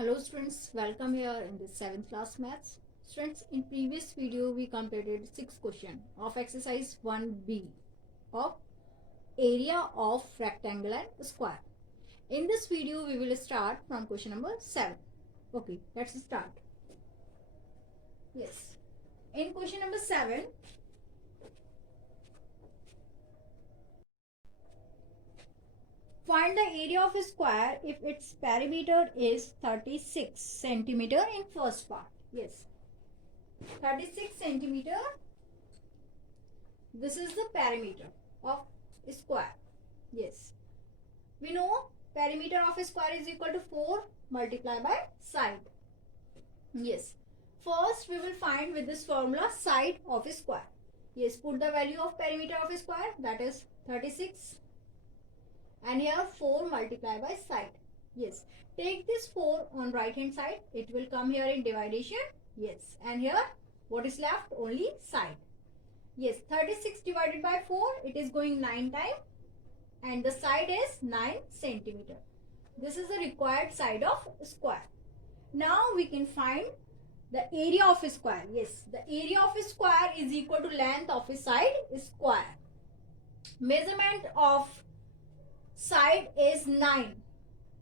Hello students, welcome here in this 7th class maths. Students, in previous video we completed 6 question of exercise 1b of area of rectangle and square. In this video we will start from question number 7. Okay, let's start. Yes. In question number 7, find the area of a square if its perimeter is 36 centimeter in first part. Yes. 36 centimeter. This is the perimeter of a square. Yes. We know perimeter of a square is equal to 4 multiplied by side. Yes. First we will find with this formula side of a square. Yes. Put the value of perimeter of a square, that is 36. And here 4 multiplied by side. Yes. Take this 4 on right hand side. It will come here in division. Yes. And here what is left? Only side. Yes. 36 divided by 4. It is going 9 times. And the side is 9 centimeter. This is the required side of square. Now we can find the area of a square. Yes. The area of a square is equal to length of a side square. Measurement of side is 9.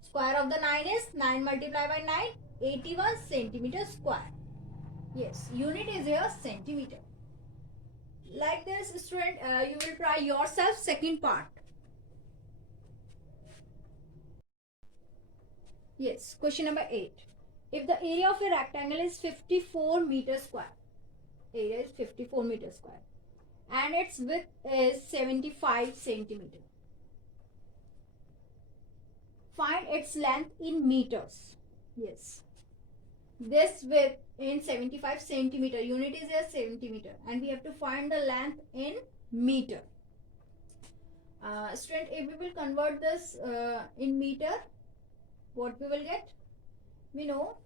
Square of the 9 is 9 multiplied by 9, 81 centimeter square. Yes, unit is here centimeter. Like this, student, you will try yourself second part. Yes, question number 8. If the area of a rectangle is 54 meter square, area is 54 meter square, and its width is 75 centimeter. Find its length in meters. Yes. This width in 75 centimeter. Unit is a centimeter. And we have to find the length in meter. Student, if we will convert this in meter, what we will get? We know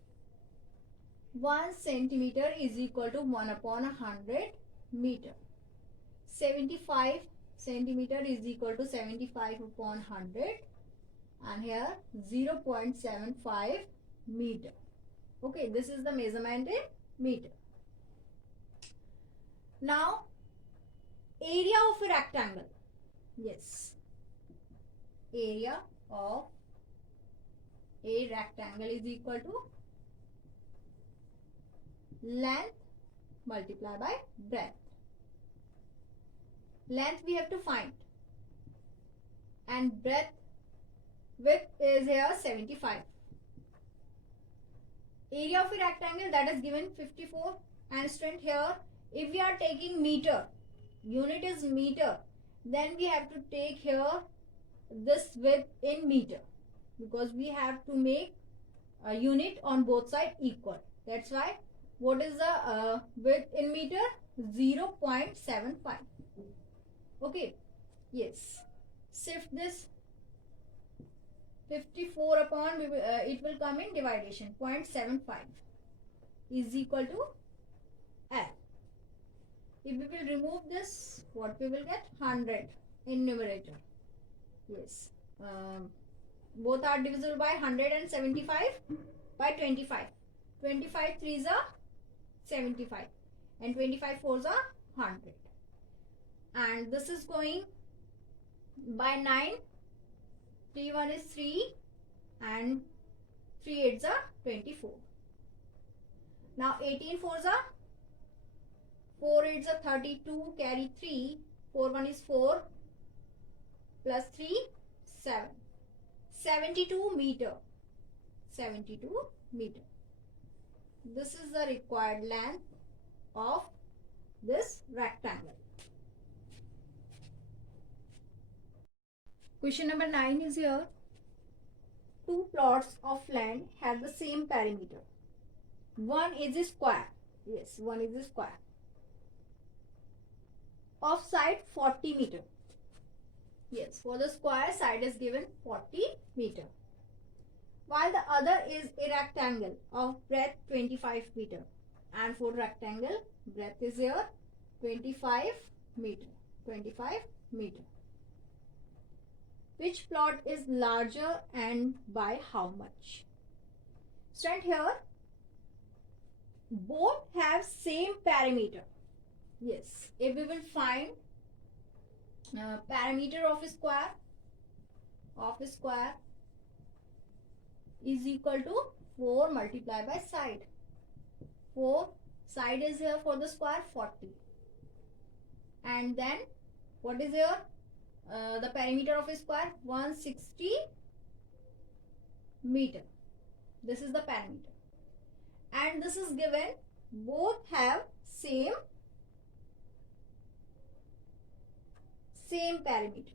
1 centimeter is equal to 1 upon 100 meter. 75 centimeter is equal to 75 upon 100. And here 0.75 meter. Okay, this is the measurement in meter. Now, area of a rectangle. Yes. Area of a rectangle is equal to length multiplied by breadth. Length we have to find. And breadth, width is here 75. Area of a rectangle, that is given 54. And student, here if we are taking meter, unit is meter, then we have to take here this width in meter, because we have to make a unit on both sides equal. That's why what is the width in meter? 0.75. Okay. Yes. Shift this 54 upon, it will come in division. 0.75 is equal to L. If we will remove this, what we will get? 100 in numerator. Yes. Both are divisible by 100 and 75 by 25. 25 3s are 75 and 25 4s are 100. And this is going by 9. 3 1 is 3 and 3 8s are 24. Now 18 4s are 4 8s are 32, carry 3, 4 1 is 4 plus 3 7. 72 meter. 72 meter. This is the required length of this rectangle. Question number 9 is here. Two plots of land have the same perimeter. One is a square. Yes, one is a square. Of side 40 meter. Yes, for the square side is given 40 meter. While the other is a rectangle of breadth 25 meter. And for rectangle, breadth is here 25 meter. 25 meter. Which plot is larger and by how much? Stand here. Both have same perimeter. Yes, if we will find perimeter of a square is equal to 4 multiplied by side. 4 side is here for the square 40. And then what is here? The perimeter of a square 160 meter. This is the perimeter. And this is given, both have same perimeter.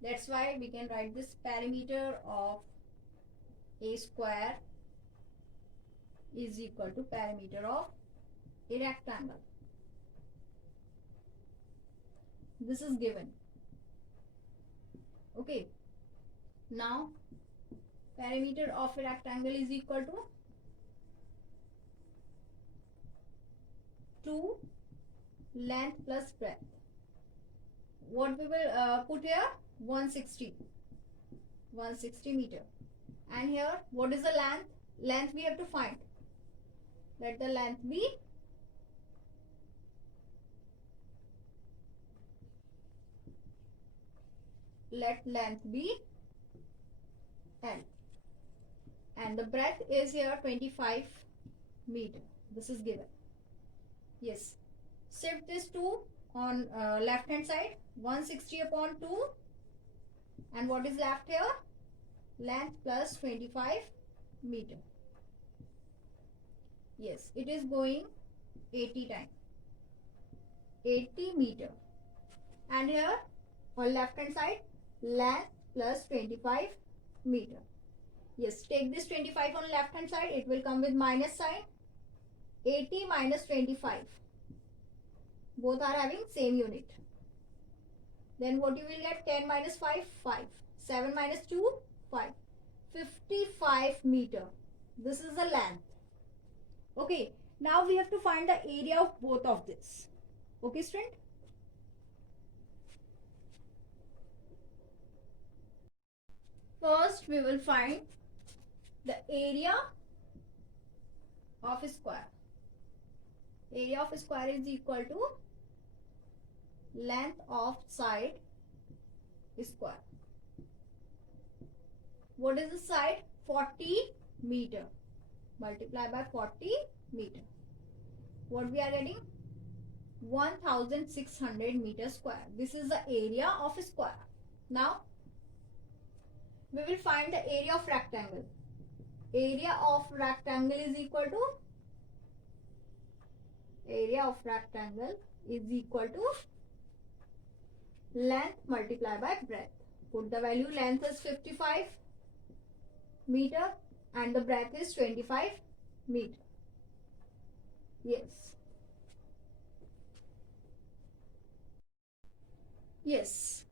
That's why we can write this perimeter of a square is equal to perimeter of a rectangle. This is given. Okay. Now perimeter of a rectangle is equal to 2 length plus breadth. What we will put here? 160 meter. And here what is the length? Length we have to find. Let the length be L. And the breadth is here 25 meter. This is given. Yes. Shift this 2 on left hand side. 160 upon 2. And what is left here? Length plus 25 meter. Yes, it is going 80 times. 80 meter. And here on left hand side, length plus 25 meter. Yes, take this 25 on left hand side, it will come with minus sign. 80 minus 25. Both are having same unit. Then what you will get? 10 minus 5, 5. 7 minus 2, 5. 55 meter. This is the length. Okay, now we have to find the area of both of this. Okay, student? First, we will find the area of a square. Area of a square is equal to length of side square. What is the side? 40 meter. Multiply by 40 meter. What we are getting? 1600 meter square. This is the area of a square. Now, we will find the area of rectangle. Area of rectangle is equal to length multiplied by breadth. Put the value. Length is 55 meter and the breadth is 25 meter. Yes,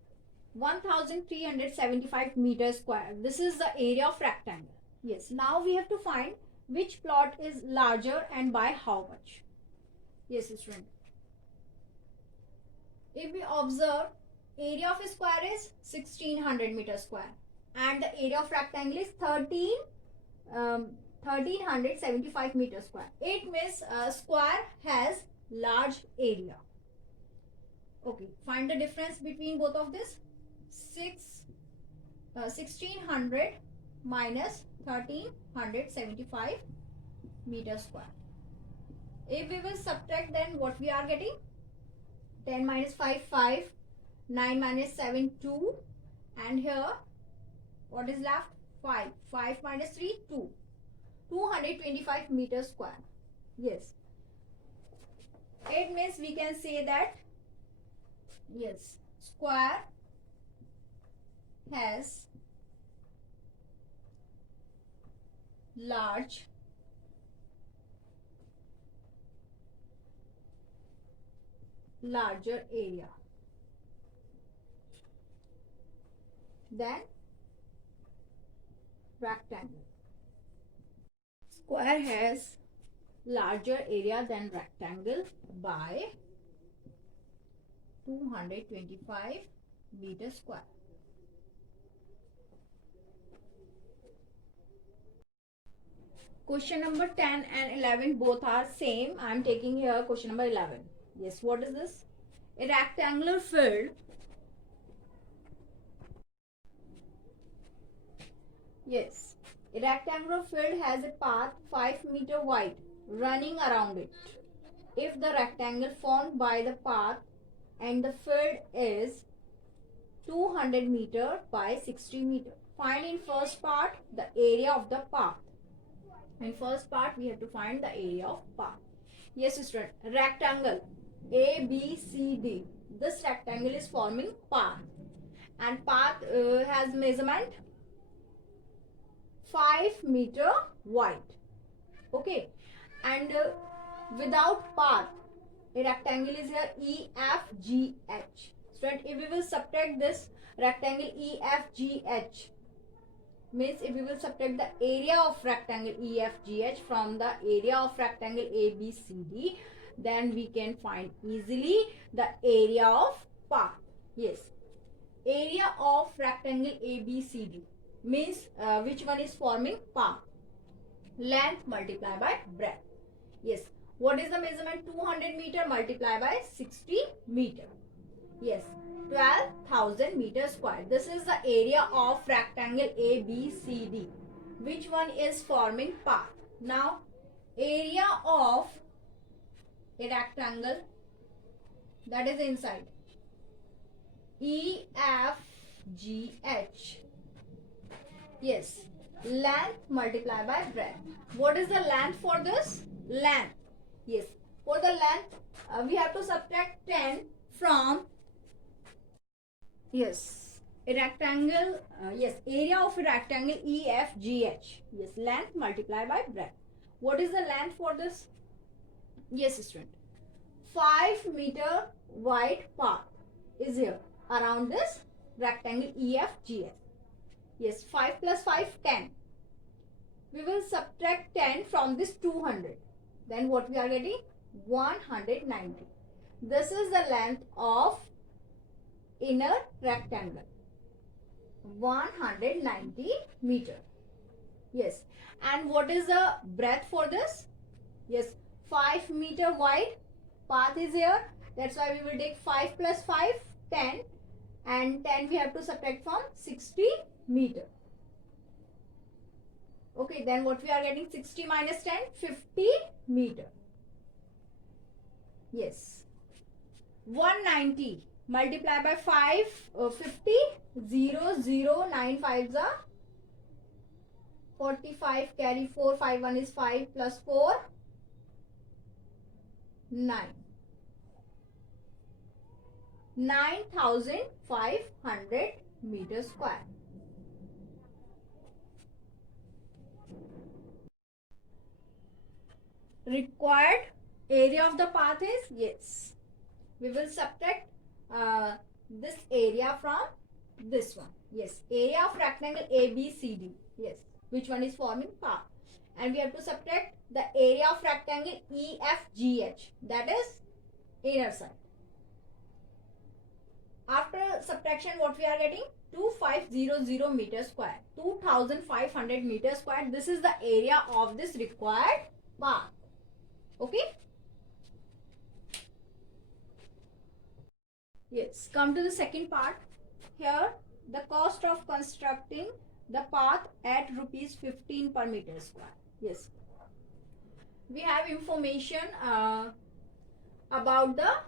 1375 meter square. This is the area of rectangle. Yes, now we have to find which plot is larger and by how much. Yes, student. If we observe, area of a square is 1600 meter square and the area of rectangle is 1375 meter square. It means square has large area. Okay, find the difference between both of this. 1600 minus 1375 meter square. If we will subtract, then what we are getting? 10 minus 5, 5. 9 minus 7, 2. And here, what is left? 5. 5 minus 3, 2. 225 meter square. Yes. It means we can say that, yes, square has larger area than rectangle. Square has larger area than rectangle by 225 meter square. Question number 10 and 11 both are same. I am taking here question number 11. Yes, what is this? A rectangular field. Yes, a rectangular field has a path 5 meter wide running around it. If the rectangle formed by the path and the field is 200 meter by 60 meter. Find in first part the area of the path. In first part we have to find the area of path. Yes, student. Rectangle A, B, C, D. This rectangle is forming path, and path has measurement 5 meter wide. Okay, and without path, a rectangle is here E, F, G, H. Student, if we will subtract this rectangle E, F, G, H, means if we will subtract the area of rectangle E, F, G, H from the area of rectangle A, B, C, D, then we can find easily the area of path. Yes, area of rectangle A, B, C, D means which one is forming path? Length multiplied by breadth. Yes, what is the measurement? 200 meter multiplied by 60 meter. Yes, 12,000 meter square. This is the area of rectangle A, B, C, D. Which one is forming path? Now, area of a rectangle that is inside E, F, G, H. Yes, length multiplied by breadth. What is the length for this? Length. Yes, for the length we have to subtract 10 from, yes, a rectangle, yes, area of a rectangle EFGH. Yes, length multiplied by breadth. What is the length for this? Yes, student. 5 meter wide path is here around this rectangle EFGH. Yes, 5 plus 5, 10. We will subtract 10 from this 200. Then what we are getting? 190. This is the length of inner rectangle. 190 meter. Yes. And what is the breadth for this? Yes, 5 meter wide path is here. That's why we will take 5 plus 5, 10. And 10 we have to subtract from 60 meter. Okay, then what we are getting? 60 minus 10, 50 meter. Yes. 190 multiply by 5, 50, 0, 0, 9 5s are 45, carry 4, 5, 1 is 5 plus 4, 9. 9,500 meters square. Required area of the path is, yes, we will subtract this area from this one. Yes, area of rectangle ABCD. Yes, which one is forming path? And we have to subtract the area of rectangle EFGH, that is inner side. After subtraction, what we are getting? 2500 meter square. 2500 meter square. This is the area of this required path. Okay. Yes, come to the second part. Here, the cost of constructing the path at rupees 15 per meter square. Yes, we have information about the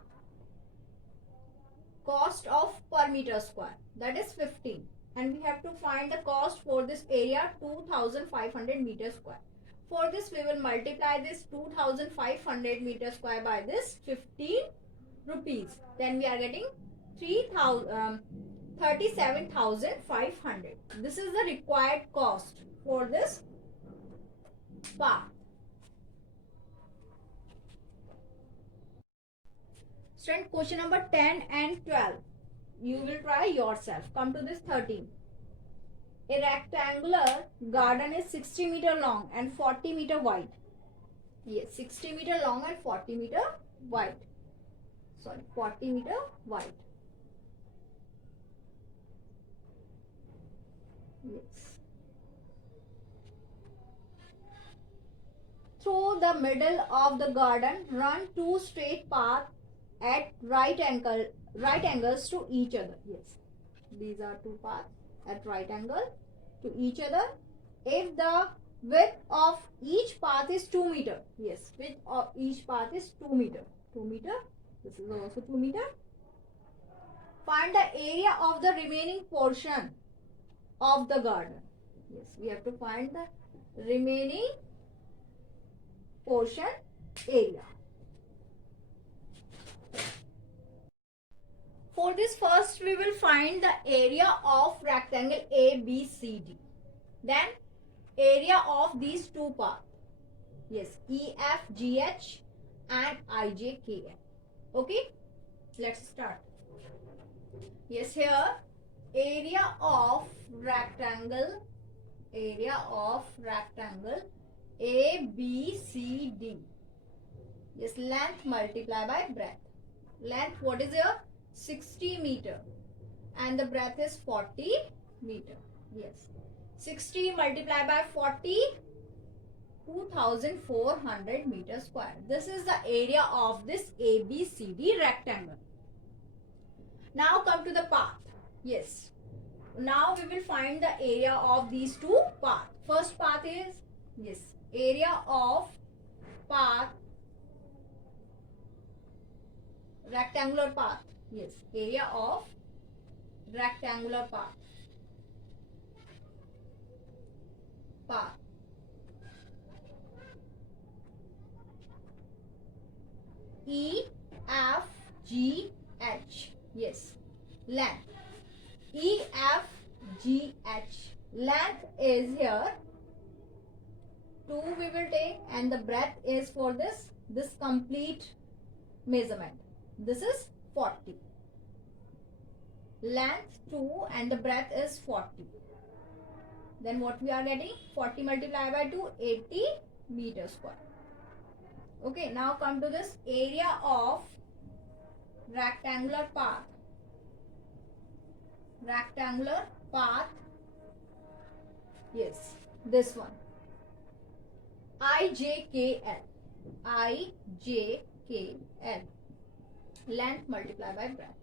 cost of per meter square, that is 15, and we have to find the cost for this area 2500 meter square. For this we will multiply this 2500 meter square by this 15 rupees. Then we are getting 37,500. This is the required cost for this path. Student, question number 10 and 12. You will try yourself. Come to this 13. A rectangular garden is 60 meter long and 40 meter wide. Yes, 60 meter long and 40 meter wide. Sorry, 40 meter wide. Yes. the middle of the garden, run two straight paths at right angles to each other. Yes, these are two paths at right angle to each other. If the width of each path is 2 meter, yes, width of each path is 2 meter. 2 meter. This is also 2 meter. Find the area of the remaining portion of the garden. Yes, we have to find the remaining portion area. For this, first we will find the area of rectangle ABCD. Then area of these two paths. Yes, EFGH and IJKL. Okay, let's start. Yes, here area of rectangle ABCD. Yes, length multiplied by breadth. Length, what is here? 60 meter and the breadth is 40 meter. Yes, 60 multiplied by 40, 2400 meter square. This is the area of this ABCD rectangle. Now come to the path. Yes, now we will find the area of these two paths. First path is, yes, area of path, rectangular path. Yes, area of rectangular path. EFGH. Yes, length. EFGH. Length is here 2 we will take, and the breadth is for this complete measurement. This is 40. Length 2 and the breadth is 40. Then what we are getting? 40 multiplied by 2, 80 meter square. Okay, now come to this area of rectangular path. Rectangular path. Yes, this one. IJKL. IJKL. Length multiplied by breadth.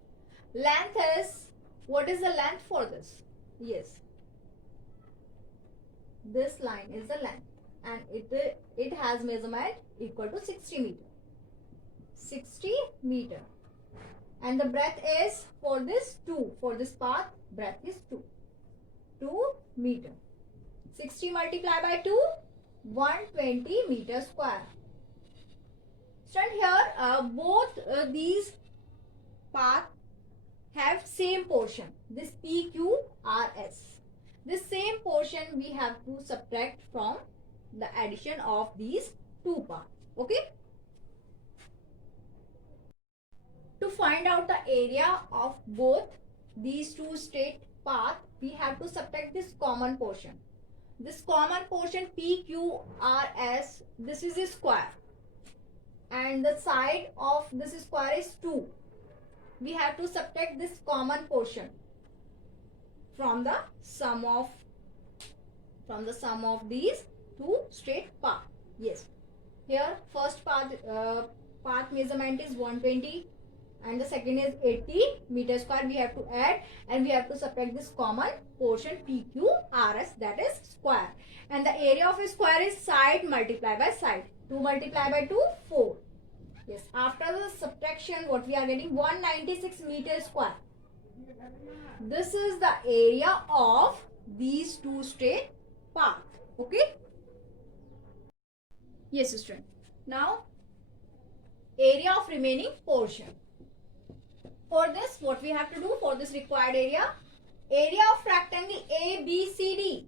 Length is, what is the length for this? Yes, this line is the length and it has measurement equal to 60 meter. 60 meter. And the breadth is for this 2. For this path, breadth is 2. 2 meter. 60 multiplied by 2, 120 meter square. Stand here, both these paths have same portion. This PQRS. This same portion we have to subtract from the addition of these two paths. Okay. To find out the area of both these two straight paths, we have to subtract this common portion. This common portion PQRS, this is a square. And the side of this square is 2. We have to subtract this common portion from the sum of these two straight paths. Yes. Here first path measurement is 120 and the second is 80 meter square. We have to add and we have to subtract this common portion PQRS, that is square. And the area of a square is side multiplied by side. 2 multiplied by 2, 4. Yes, after the subtraction, what we are getting? 196 meter square. This is the area of these two straight paths. Okay? Yes, student. Now, area of remaining portion. For this, what we have to do for this required area? Area of rectangle ABCD.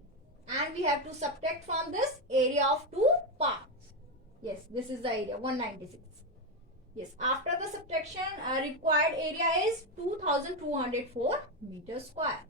And we have to subtract from this area of two paths. Yes, this is the area, 196. Yes, after the subtraction, required area is 2204 meter square.